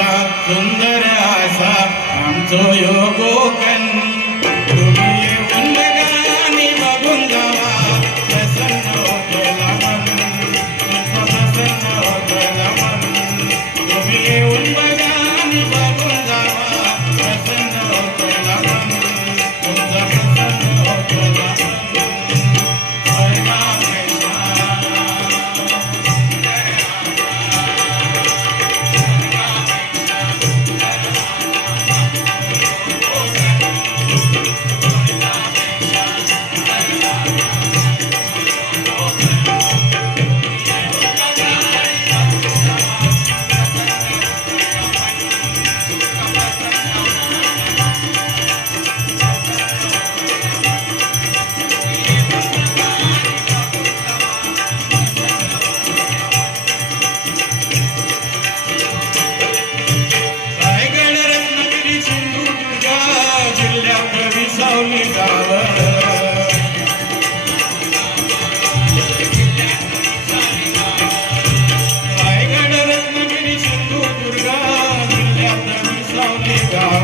राजा सुंदर असा आमचो यो कोकण तुम्ही येऊन गाणी बघून जावा प्रसन्न होतला मन प्रसन्न होतला मन तुम्ही येऊन गाणी बघून जावा प्रसन्न होतला मन तुमचा प्रसन्न होतला विसावली गाव रायगड रत्नागिरी सिंधुदुर्ग जिल्ह्यात विसावली गाव